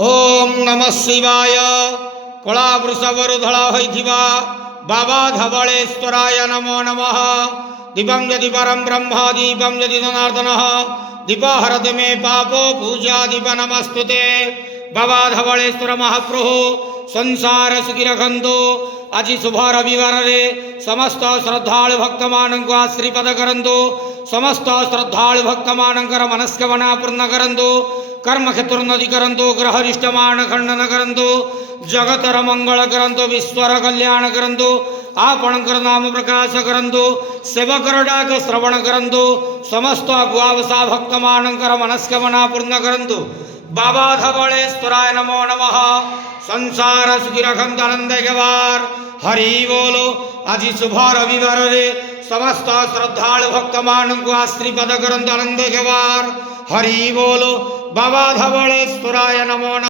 ओम नमः शिवाय। कला वृषभरुधला होइथिबा बाबा धवलेश्वराय नमो नमः। दीपं यदि परं ब्रह्म दीपं यदि जनार्दनः दीपहरति मे पापो पूजा दीप नमस्तुते। बाबा धवलेश्वर महाप्रभु संसार सुखी रखंतु। आज शुभ रविवार रे समस्त श्रद्धालु भक्त मानक आशीर्वाद करंतु। समस्त श्रद्धालु भक्त मानकर मनस्कामना पूर्ण करंतु। कर्म क्षेत्रोन्नति करंतु। ग्रहरिष्टमान खंडन करंतु। जगतर मंगल करंतु। विश्वर कल्याण करंतु। आपणकर नाम प्रकाश करंतु। सेवकर डाक श्रवण करंतु। समस्त गुआवसा भक्त मानकर मनस्कामना पूर्ण करंतु। बाबा धवलेश्वराय नमो नमः। संसार सुखी रखंतु आनंद गवार। हरि बोलो। आज शुभ रविवार रे समस्त श्रद्धालु भक्त मानक आशीर्वाद करंतु आनंद गवार। हरि बोलो। बाबा धवलेश्वराय नमो नमः।